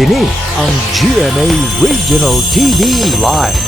Kini ang GMA Regional TV Live.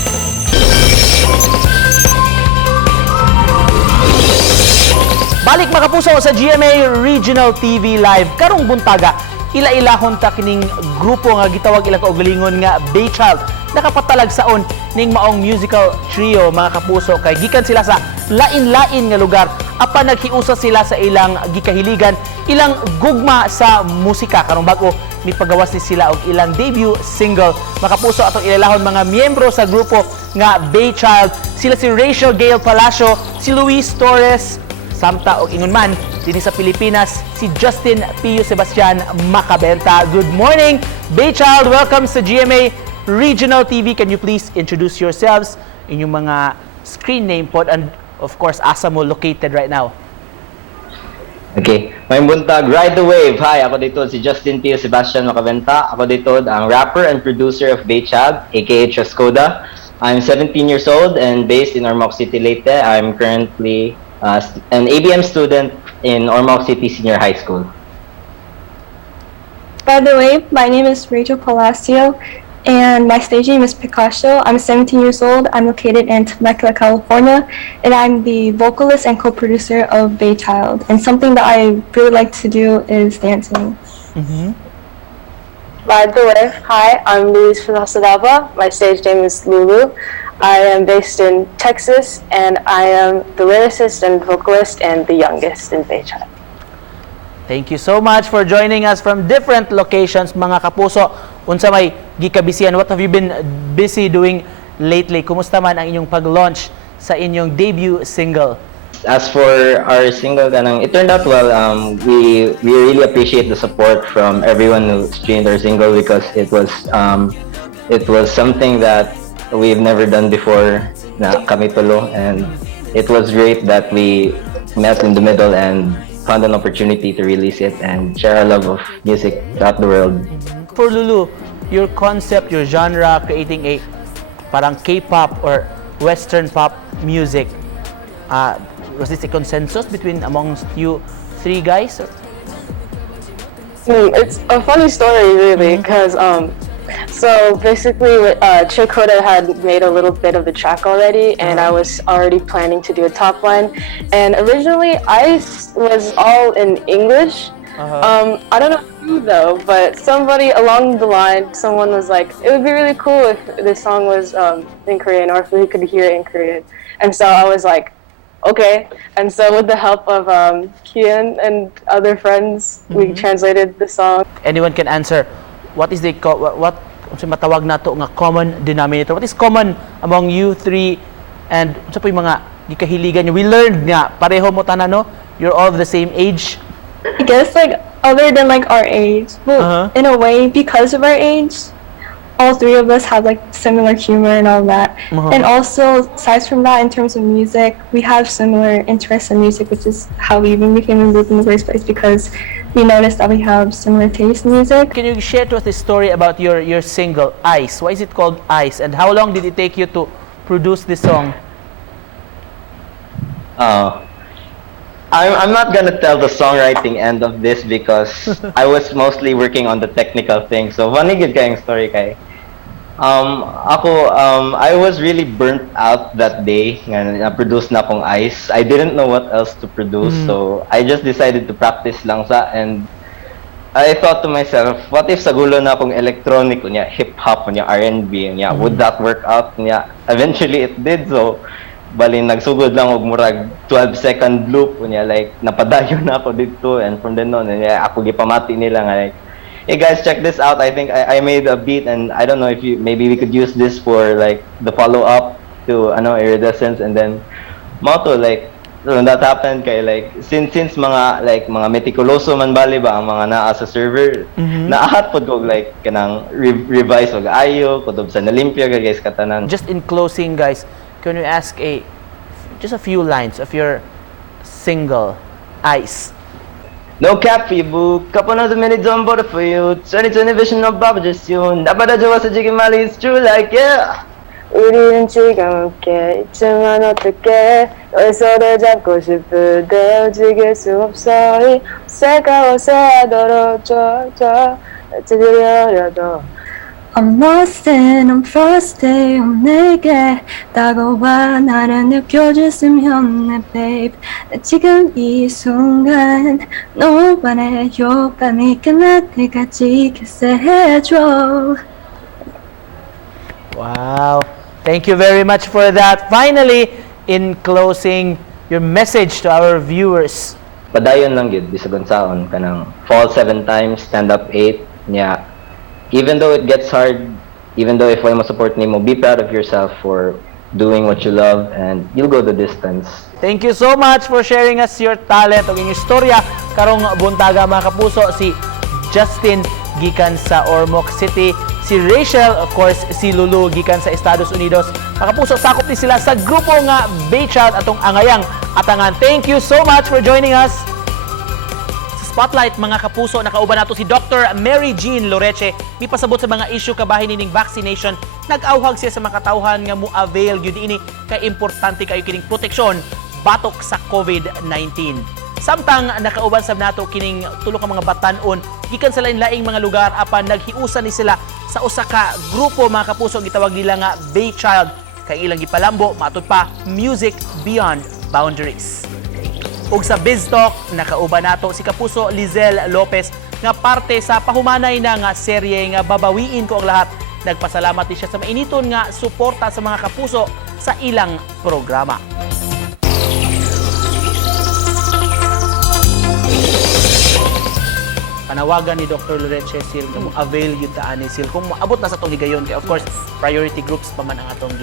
Balik mga kapuso sa GMA Regional TV Live. Karong buntaga, ila-ilahon ta kining grupo nga gitawag ila kaugalingon nga BayChild. Nakapatalag saon ning maong musical trio mga kapuso kay gikan sila sa lain-laing nga lugar apan naghiusa sila sa ilang gikahiligan, ilang gugma sa musika karong bag-o ni pagawas ni sila og ilang debut single. Mga kapuso atong ilalahon mga miyembro sa grupo nga BayChild. Sila si Rachel Gail Palacio, si Luis Torres, samta og ingon man dinhi sa Pilipinas si Justin Pio Sebastian Macabenta. Good morning, BayChild. Welcome sa GMA Regional TV. Can you please introduce yourselves, inyong mga screen name pod, and of course asa mo located right now? Okay, may buntag, Ride the Wave. Hi, ako dito si Justin Pio Sebastian Macabenta. Ako dito ang rapper and producer of BayChild, aka Trascoda. I'm 17 years old and based in Ormoc City, Leyte. I'm currently an ABM student in Ormoc City Senior High School. By the way, my name is Rachel Palacio, and my stage name is Picasso. I'm 17 years old. I'm located in Temecula, California, and I'm the vocalist and co-producer of BayChild. And something that I really like to do is dancing. By the way, hi, I'm Luis Finosadaba. My stage name is Lulu. I am based in Texas, and I am the lyricist and vocalist and the youngest in BayChild. Thank you so much for joining us from different locations mga kapuso. Unsa may gikabisihan, what have you been busy doing lately? Kumusta man ang inyong pag-launch sa inyong debut single? As for our single, it turned out well. We really appreciate the support from everyone who streamed our single because it was something that we've never done before na kami tulo, and it was great that we met in the middle and found an opportunity to release it and share our love of music throughout the world. For Lulu, your concept, your genre, creating a parang K-pop or Western pop music, was this a consensus between amongst you three guys? It's a funny story, really, because so basically, Chick Hoda had made a little bit of the track already, and I was already planning to do a top line. And originally, I was all in English. I don't know who though, but somebody along the line, someone was like, it would be really cool if this song was in Korean, or if we could hear it in Korean. And so I was like, okay. And so with the help of Kian and other friends, we translated the song. Anyone can answer. What is the what matawag nato nga common denominator? What is common among you three, and sa po yung mga gikahiligan niyo? We learned nga pareho mo tanan, no? You're all of the same age. I guess like other than like our age, well, in a way, because of our age, all three of us have like similar humor and all that. And also, aside from that, in terms of music, we have similar interests in music, which is how we even became a group in the first place, because we noticed that we have similar taste in music. Can you share to us the story about your single, Ice? Why is it called Ice? And how long did it take you to produce this song? I'm not gonna tell the songwriting end of this because I was mostly working on the technical thing. So funny good kayong story kay. I was really burnt out that day nga na-produce na akong Ice. I didn't know what else to produce, so I just decided to practice lang sa, and I thought to myself, what if sagulo na akong electronic niya, hip-hop niya, R&B niya, would that work out niya? Eventually it did, so bali nagsugod lang og murag 12-second loop niya, like napadayon na ako dito, and from then on ako gipamati nila nga like, hey guys, check this out. I think I made a beat, and I don't know if maybe we could use this for like the follow-up to Iridescence, and then moto like when that happened kay like since mga meticuloso man bali ba ang mga naa sa server, naahat pod ko like kanang revise og ayo kutob sa nalimpya guys katanan. Just in closing, guys, can you ask just a few lines of your single, Ice? No cap for you, boo. Couple of minutes on board for you. 2020 vision of Baba just you. Napada jawa sa Jiggy Mali, it's true like yeah. 우리는 지금 함께 있지만 어떡해 너의 손을 잡고 싶은데 움직일 수 없어 이 새까워서 하도록 줘 들려도 I'm lost and I'm frustrated 내게 다가와 나를 느껴줬으면 해 babe 나 지금 이 순간 너만의 요밤이 끝날 때까지 키스해줘. Wow. Thank you very much for that. Finally, in closing, your message to our viewers. Padayon lang gid bisagon saon kanang fall 7 times, stand up 8 nya. Even though it gets hard, even though if way mo support nimo, be proud of yourself for doing what you love and you'll go the distance. Thank you so much for sharing us your talent ug inyong istorya karong buntaga mga kapuso. Si Justin gikan sa Ormoc City, si Rachel of course si Lulu gikan sa Estados Unidos. Mga kapuso, sakop ni sila sa grupo nga BayChild atong angayang atangan. Thank you so much for joining us. Spotlight mga kapuso, nakauban nato si Dr. Mary Jean Loreche. May pasabot sa mga issue kabahin nining vaccination. Nag-awhag siya sa mga katawhan nga mo-avail gyud ini kay importante kayo kining proteksyon batok sa COVID-19. Samtang nakauban sab nato kining tulo ka mga batan-on gikan sa lain-laing mga lugar apan naghiusa ni sila sa usa ka grupo mga kapuso gitawag nila nga BayChild kay ilang gipalambo matud pa Music Beyond Boundaries. Ug sa BizTalk, nakauban nato si Kapuso Lizelle Lopez nga parte sa pahumanay na nga serye nga Babawiin Ko Ang Lahat. Nagpasalamat din siya sa mainiton nga suporta sa mga kapuso sa ilang programa. Panawagan ni Dr. Loreche sil nga mo-avail gyud ta ani sil kung moabot na sa atong higayon kay of course priority groups pa man ang atong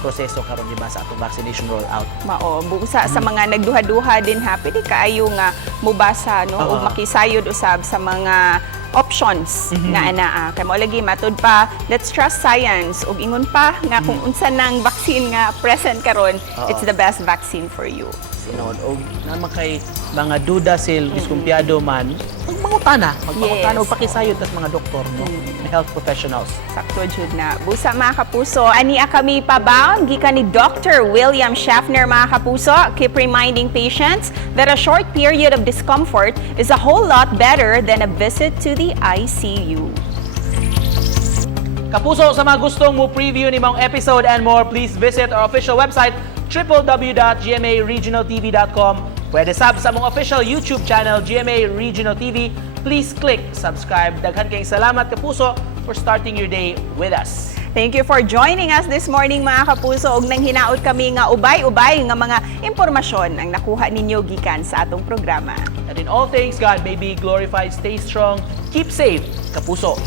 proseso karon di ba sa atong vaccination rollout. Mao busa sa mga nagduha-duha din happy di kaayo nga mubasa no ug makisayod usab sa mga options nga anaa kay mao lagi matud pa let's trust science ug ingon pa nga kung unsa nang vaccine nga present karon it's the best vaccine for you. Sinod og naman kay mga duda sil diskumpiyado man magmangutana og pakisayod tas mga doktor no health professionals. Sakto jud na busa mga kapuso ani kami pabaon gikan ni Dr. William Schaffner mga kapuso. Keep reminding patients that a short period of discomfort is a whole lot better than a visit to the ICU. Kapuso, sa mga gustong mo preview ni mong episode and more, please visit our official website www.gmaregionaltv.com. Pwede sub sa mong official YouTube channel GMA Regional TV. Please click subscribe. Daghan kayong salamat kapuso for starting your day with us. Thank you for joining us this morning mga kapuso ug nang hinaot kami nga ubay-ubay nga mga impormasyon ang nakuha ninyo gikan sa atong programa. And in all things, God may be glorified. Stay strong. Keep safe, kapuso.